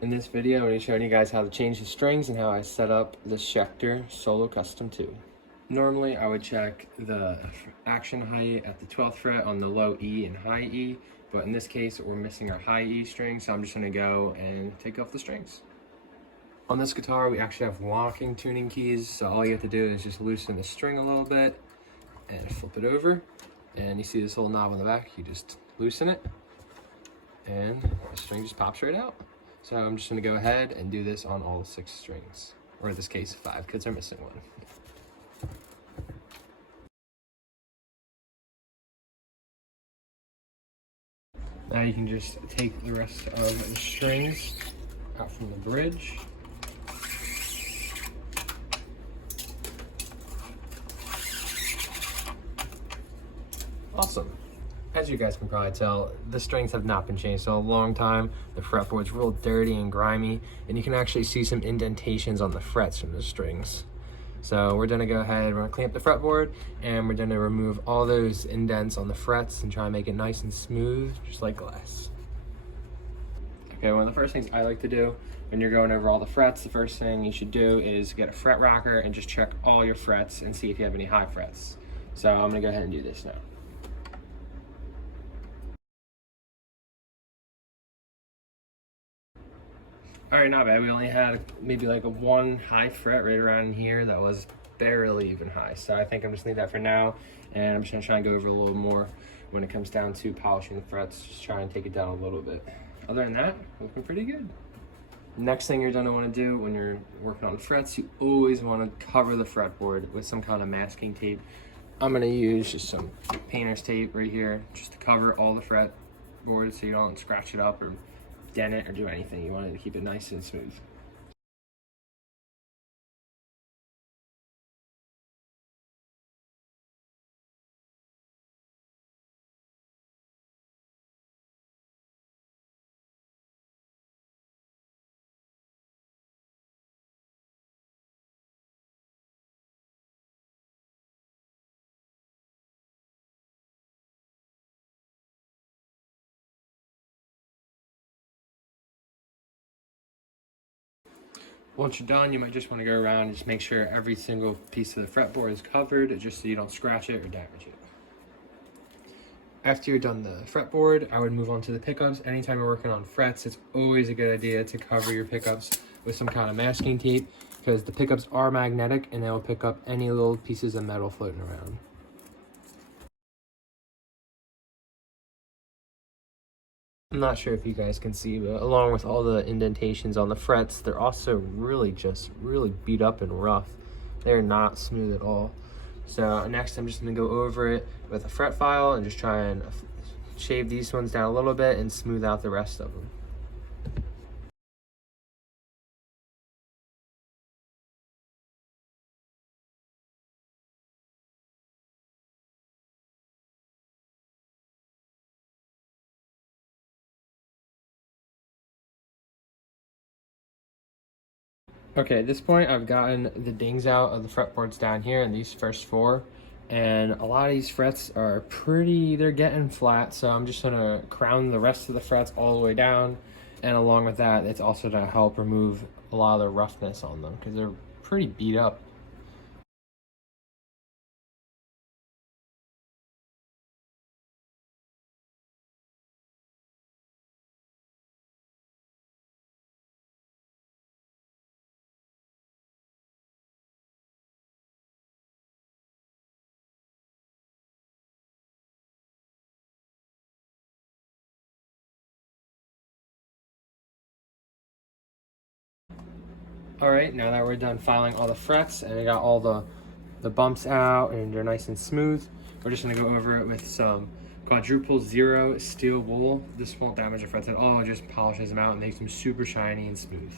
In this video, I'm going to be showing you guys how to change the strings and how I set up the Schecter Solo Custom 2. Normally, I would check the action height at the 12th fret on the low E and high E, but in this case, we're missing our high E string, so I'm just going to go and take off the strings. On this guitar, we actually have locking tuning keys, so all you have to do is just loosen the string a little bit and flip it over, and you see this little knob on the back, you just loosen it, and the string just pops right out. So I'm just going to go ahead and do this on all 6 strings, or in this case 5 because they're missing one. Now you can just take the rest of the strings out from the bridge. Awesome. As you guys can probably tell, the strings have not been changed in a long time. The fretboard's real dirty and grimy, and you can actually see some indentations on the frets from the strings. So we're gonna go ahead, we're gonna clean up the fretboard, and we're gonna remove all those indents on the frets and try and make it nice and smooth, just like glass. Okay, one of the first things I like to do when you're going over all the frets, the first thing you should do is get a fret rocker and just check all your frets and see if you have any high frets. So I'm gonna go ahead and do this now. All right, not bad. We only had maybe like a 1 high fret right around here that was barely even high. So I think I'm just gonna leave that for now. And I'm just gonna try and go over a little more when it comes down to polishing the frets. Just try and take it down a little bit. Other than that, looking pretty good. Next thing you're gonna wanna do when you're working on frets, you always wanna cover the fretboard with some kind of masking tape. I'm gonna use just some painter's tape right here just to cover all the fretboard so you don't scratch it up or dent it or do anything. You want it to keep it nice and smooth. Once you're done, you might just want to go around and just make sure every single piece of the fretboard is covered, just so you don't scratch it or damage it. After you're done the fretboard, I would move on to the pickups. Anytime you're working on frets, it's always a good idea to cover your pickups with some kind of masking tape, because the pickups are magnetic and they'll pick up any little pieces of metal floating around. I'm not sure if you guys can see, but along with all the indentations on the frets, they're also really beat up and rough. They're not smooth at all. So next I'm just gonna go over it with a fret file and just try and shave these ones down a little bit and smooth out the rest of them. Okay, at this point, I've gotten the dings out of the fretboards down here in these first 4, and a lot of these frets are they're getting flat, so I'm just gonna crown the rest of the frets all the way down, and along with that, it's also gonna help remove a lot of the roughness on them, because they're pretty beat up. All right, now that we're done filing all the frets and I got all the bumps out and they're nice and smooth, we're just gonna go over it with some quadruple 0 steel wool. This won't damage the frets at all, it just polishes them out and makes them super shiny and smooth.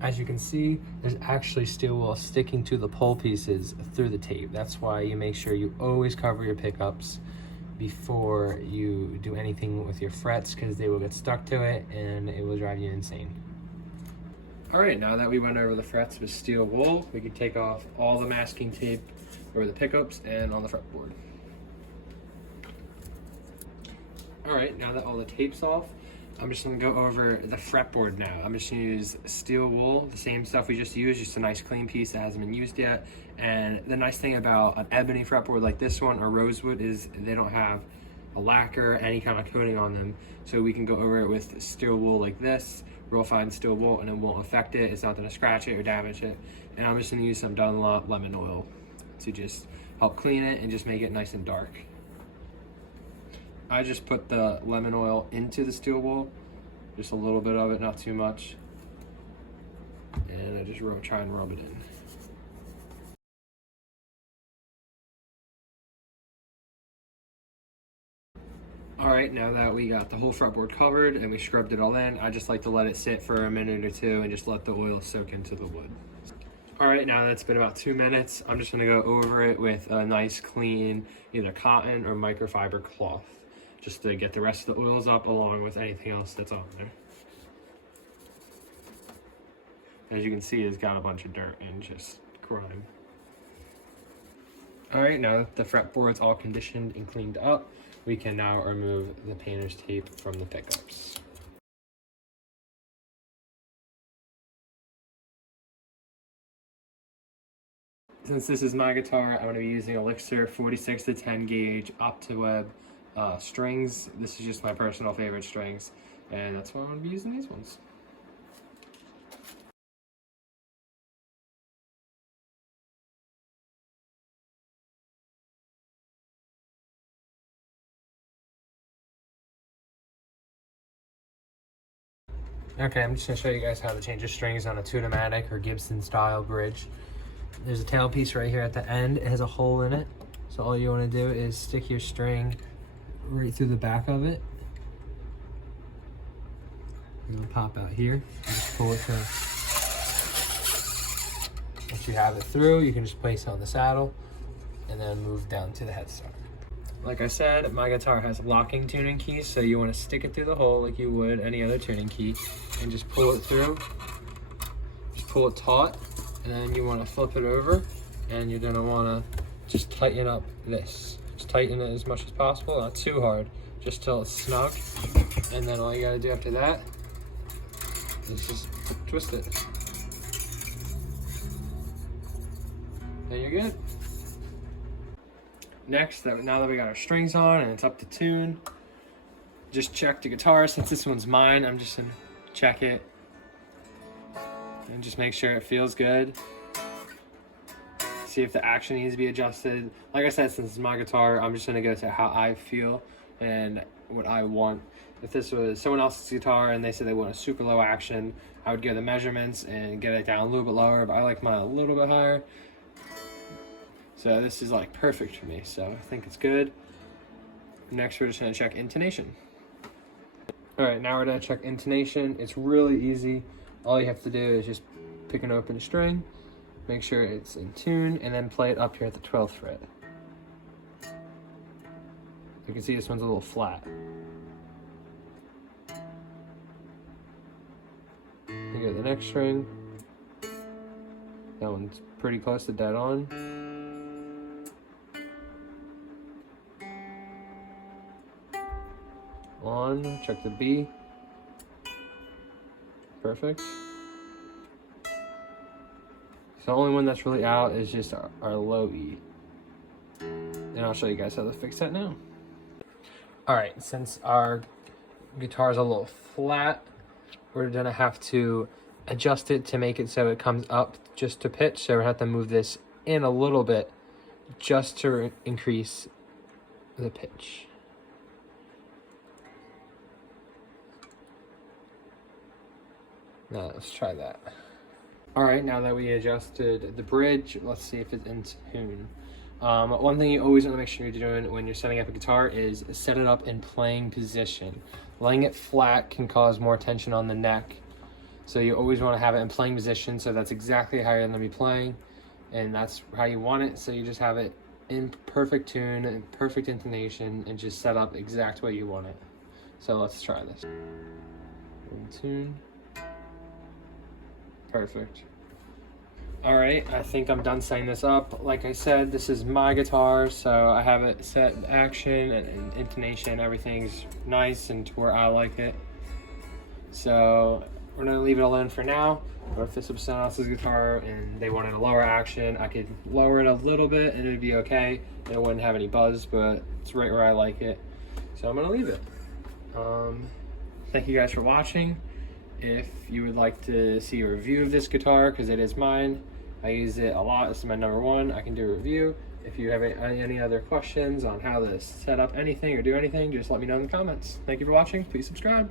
As you can see, there's actually steel wool sticking to the pole pieces through the tape. That's why you make sure you always cover your pickups before you do anything with your frets, because they will get stuck to it and it will drive you insane. All right, now that we went over the frets with steel wool, we can take off all the masking tape over the pickups and on the fretboard. All right, now that all the tape's off, I'm just gonna go over the fretboard now. I'm just gonna use steel wool, the same stuff we just used, just a nice clean piece that hasn't been used yet. And the nice thing about an ebony fretboard like this one or rosewood is they don't have a lacquer, any kind of coating on them. So we can go over it with steel wool like this, real fine steel wool, and it won't affect it. It's not gonna scratch it or damage it. And I'm just gonna use some Dunlop lemon oil to just help clean it and just make it nice and dark. I just put the lemon oil into the steel wool, just a little bit of it, not too much. And I just try and rub it in. All right, now that we got the whole fretboard covered and we scrubbed it all in, I just like to let it sit for a minute or two and just let the oil soak into the wood. All right, now that's been about 2 minutes, I'm just gonna go over it with a nice clean, either cotton or microfiber cloth, just to get the rest of the oils up along with anything else that's on there. As you can see, it's got a bunch of dirt and just grime. All right, now that the fretboard's all conditioned and cleaned up, we can now remove the painter's tape from the pickups. Since this is my guitar, I'm going to be using Elixir 46 to 10 gauge OptiWeb strings. This is just my personal favorite strings, and that's why I'm going to be using these ones. Okay, I'm just going to show you guys how to change the strings on a Tune-o-matic or Gibson style bridge. There's a tailpiece right here at the end. It has a hole in it. So all you want to do is stick your string right through the back of it. And it'll pop out here. And just pull it through. Once you have it through, you can just place it on the saddle and then move down to the headstock. Like I said, my guitar has locking tuning keys, so you want to stick it through the hole like you would any other tuning key and just pull it through. Just pull it taut, and then you want to flip it over, and you're going to want to just tighten up this. Just tighten it as much as possible, not too hard, just till it's snug. And then all you got to do after that is just twist it. And you're good. Next, now that we got our strings on and it's up to tune, just check the guitar. Since this one's mine, I'm just gonna check it and just make sure it feels good. See if the action needs to be adjusted. Like I said, since it's my guitar, I'm just gonna go to how I feel and what I want. If this was someone else's guitar and they said they want a super low action, I would go the measurements and get it down a little bit lower, but I like mine a little bit higher. So this is like perfect for me, so I think it's good. Next, we're just gonna check intonation. All right, now we're gonna check intonation. It's really easy. All you have to do is just pick an open string, make sure it's in tune, and then play it up here at the 12th fret. You can see this one's a little flat. You get the next string. That one's pretty close to dead on. On, check the B. Perfect. So the only one that's really out is just our low E. And I'll show you guys how to fix that now. All right, since our guitar is a little flat, we're gonna have to adjust it to make it so it comes up just to pitch. So we have to move this in a little bit just to increase the pitch. Now let's try that. All right, now that we adjusted the bridge, let's see if it's in tune. One thing you always want to make sure you're doing when you're setting up a guitar is set it up in playing position. Laying it flat can cause more tension on the neck. So you always want to have it in playing position, so that's exactly how you're going to be playing, and that's how you want it. So you just have it in perfect tune and perfect intonation and just set up exact way you want it. So let's try this. In tune. Perfect. All right, I think I'm done setting this up. Like I said, this is my guitar, so I have it set action and intonation. Everything's nice and to where I like it. So we're gonna leave it alone for now. But if this was someone else's guitar and they wanted a lower action, I could lower it a little bit and it'd be okay. It wouldn't have any buzz, but it's right where I like it. So I'm gonna leave it. Thank you guys for watching. If you would like to see a review of this guitar, because it is mine, I use it a lot. This is my #1. I can do a review. If you have any other questions on how to set up anything or do anything, just let me know in the comments. Thank you for watching. Please subscribe.